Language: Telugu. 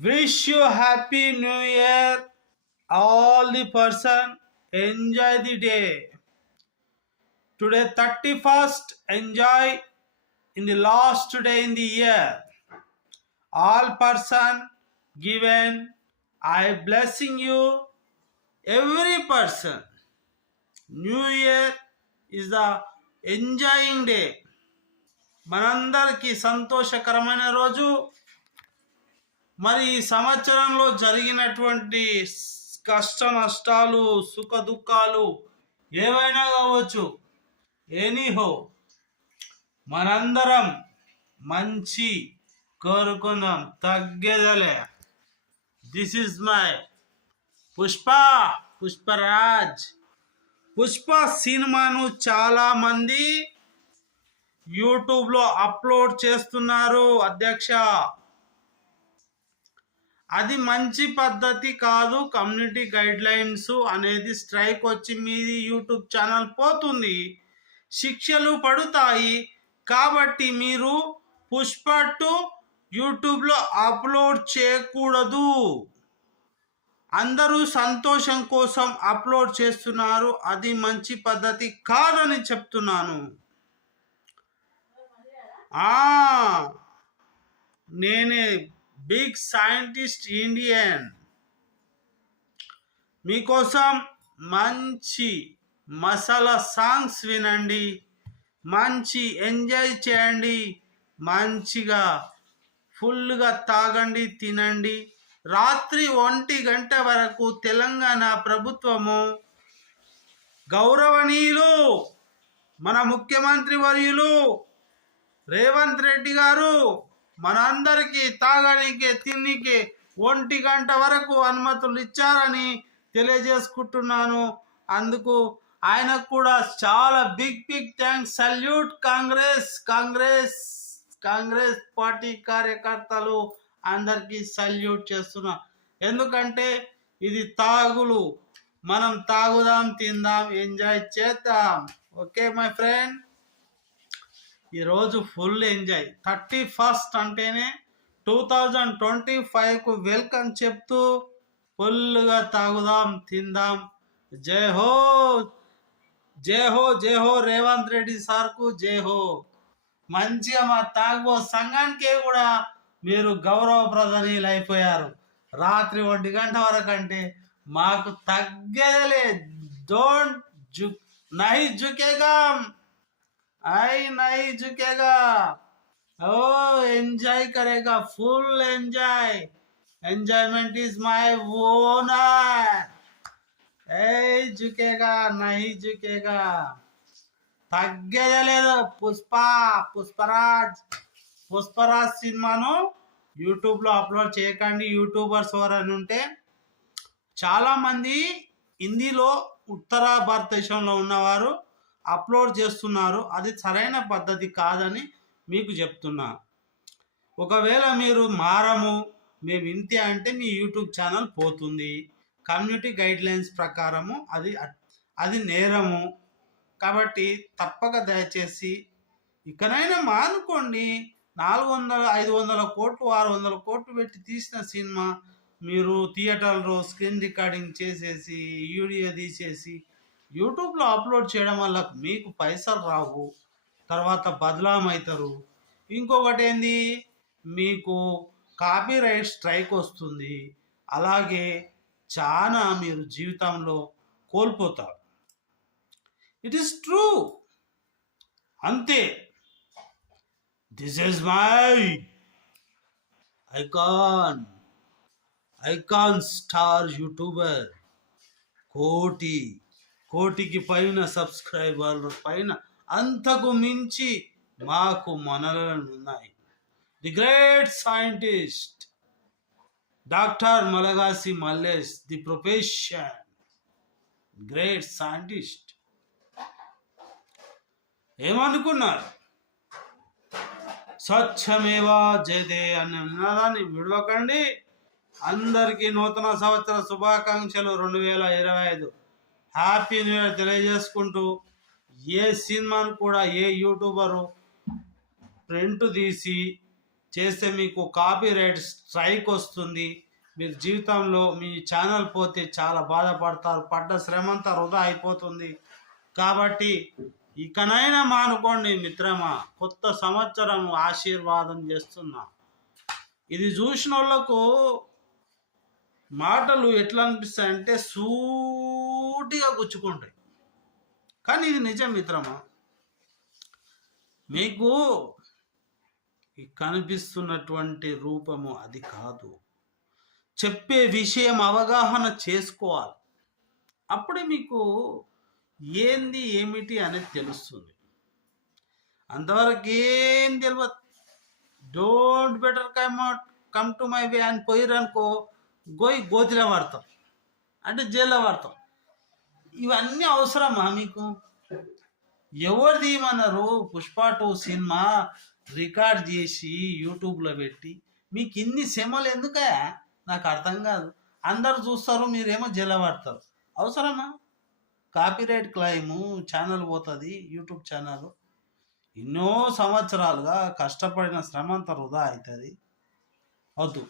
Wish you happy new year. All the person enjoy the day. Today 31st enjoy in the last day in the year. All person given I blessing you every person. New year is the enjoying day. మనందరికీ సంతోషకరమైన రోజు. మరి ఈ సంవత్సరంలో జరిగినటువంటి కష్ట నష్టాలు సుఖ దుఃఖాలు ఏవైనా కావచ్చు, ఎనీహో మనందరం మంచి కోరుకుందాం, తగ్గేదలే. This is my Pushparaj. Pushpa సినిమాను చాలా మంది యూట్యూబ్లో అప్లోడ్ చేస్తున్నారు అధ్యక్ష. అది మంచి పద్ధతి కాదు. కమ్యూనిటీ గైడ్ లైన్స్ అనేది స్ట్రైక్ వచ్చి మీది యూట్యూబ్ ఛానల్ పోతుంది, శిక్షలు పడుతాయి. కాబట్టి మీరు పుష్ప 2 యూట్యూబ్లో అప్లోడ్ చేయకూడదు. అందరూ సంతోషం కోసం అప్లోడ్ చేస్తున్నారు, అది మంచి పద్ధతి కాదని చెప్తున్నాను. నేనే బిగ్ సైంటిస్ట్ ఇండియన్. మీకోసం మంచి మసాలా సాంగ్స్ వినండి, మంచి ఎంజాయ్ చేయండి, మంచిగా ఫుల్గా తాగండి, తినండి. రాత్రి 1 గంట వరకు తెలంగాణ ప్రభుత్వము గౌరవనీయులు మన ముఖ్యమంత్రి వర్యులు రేవంత్ రెడ్డి గారు మనందరికీ తాగడానికి తిన్నికి 1 గంట వరకు అనుమతులు ఇచ్చారని తెలియజేసుకుంటున్నాను. అందుకు ఆయనకు కూడా చాలా big thanks. Salute. Congress party కార్యకర్తలు అందరికీ సల్యూట్ చేస్తున్నా. ఎందుకంటే ఇది తాగులు, మనం తాగుదాం, తిందాం, ఎంజాయ్ చేద్దాం. ఓకే మై ఫ్రెండ్, ఈరోజు ఫుల్ ఎంజాయ్. 31st అంటేనే 2025కు వెల్కమ్ చెప్తూ ఫుల్గా తాగుదాం, తిందాం. జై హో జై హో జై హో రేవంత్ రెడ్డి సార్కు జై హో. మంచిగా మా తాగుబో సంఘానికే కూడా మీరు గౌరవప్రదనీయులు అయిపోయారు. రాత్రి 1 గంట వరకు అంటే మాకు తగ్గేదలే. నహీ జుకేగా, नहीं झुकेगा. ओ एंजॉय करेगा, full enjoyment is my honour. ए झुकेगा नहीं झुकेगा. తగ్గేదలేదు. పుష్పరాజ్ సినిమాను యూట్యూబ్లో అప్లోడ్ చేయకండి. యూట్యూబర్స్ ఎవరైనా ఉంటే చాలామంది హిందీలో ఉత్తర భారతదేశంలో ఉన్నవారు అప్లోడ్ చేస్తున్నారు, అది సరైన పద్ధతి కాదని మీకు చెప్తున్నా. ఒకవేళ మీరు మేము ఇంతే అంటే మీ యూట్యూబ్ ఛానల్ పోతుంది. కమ్యూనిటీ గైడ్ లైన్స్ ప్రకారము అది నేరము. కాబట్టి తప్పక దయచేసి ఇకనైనా మానుకోండి. 400-500 కోట్లు 600 కోట్లు పెట్టి తీసిన సినిమా మీరు థియేటర్లో స్క్రీన్ రికార్డింగ్ చేసేసి వీడియో తీసేసి యూట్యూబ్లో అప్లోడ్ చేయడం వల్ల మీకు పైసలు రావు, తర్వాత బదలామవుతారు. ఇంకొకటి ఏంది, మీకు కాపీరైట్ స్ట్రైక్ వస్తుంది. అలాగే చాలా మీరు జీవితంలో కోల్పోతారు. ఇట్ ఈస్ ట్రూ, అంతే. This is my icon star YouTuber. కోటికి పైన సబ్స్క్రైబర్లు పైన, అంతకు మించి మాకు మనలను ఉన్నాయి. ది గ్రేట్ సైంటిస్ట్ డాక్టర్ మలగాసి Mallesh, the profession great scientist. ఏమనుకున్నారు? స్వచ్ఛమేవా జయతే అనే నినాదాన్ని విడవకండి. అందరికీ నూతన సంవత్సర శుభాకాంక్షలు. 2025 హ్యాపీ న్యూ ఇయర్ తెలియజేసుకుంటూ, ఏ సినిమాను కూడా ఏ యూట్యూబరు ప్రింట్ తీసి చేస్తే మీకు కాపీ రైట్ స్ట్రైక్ వస్తుంది. మీరు జీవితంలో మీ ఛానల్ పోతే చాలా బాధపడతారు. పడ్డ శ్రమంతా వృధా అయిపోతుంది. కాబట్టి ఇకనైనా మానుకోండి మిత్రమా. కొత్త సంవత్సరం ఆశీర్వాదం చేస్తున్నా. ఇది చూసిన వాళ్ళకు మాటలు ఎట్లా అనిపిస్తాయంటే సూటిగా గుచ్చుకుంటాయి. కానీ ఇది నిజం మిత్రమా. మీకు ఈ కనిపిస్తున్నటువంటి రూపము అది కాదు. చెప్పే విషయం అవగాహన చేసుకోవాలి. అప్పుడే మీకు ఏంది ఏమిటి అనేది తెలుస్తుంది. అంతవరకు ఏం తెలియదు. Don't better come to my way అని పోయిరనుకో, గోతిలో పడతాం, అంటే జైల్లో పడతాం. ఇవన్నీ అవసరమా మీకు? ఎవరు తీయమన్నారు? పుష్ప 2 సినిమా రికార్డ్ చేసి యూట్యూబ్లో పెట్టి మీకు ఇన్ని శ్రమలు ఎందుకే? నాకు అర్థం కాదు. అందరు చూస్తారు, మీరేమో జైల్లో పడతారు. అవసరమా? కాపీరైట్ క్లైము, ఛానల్ పోతుంది, యూట్యూబ్ ఛానల్. ఎన్నో సంవత్సరాలుగా కష్టపడిన శ్రమంతా వృధా అవుతుంది. వద్దు.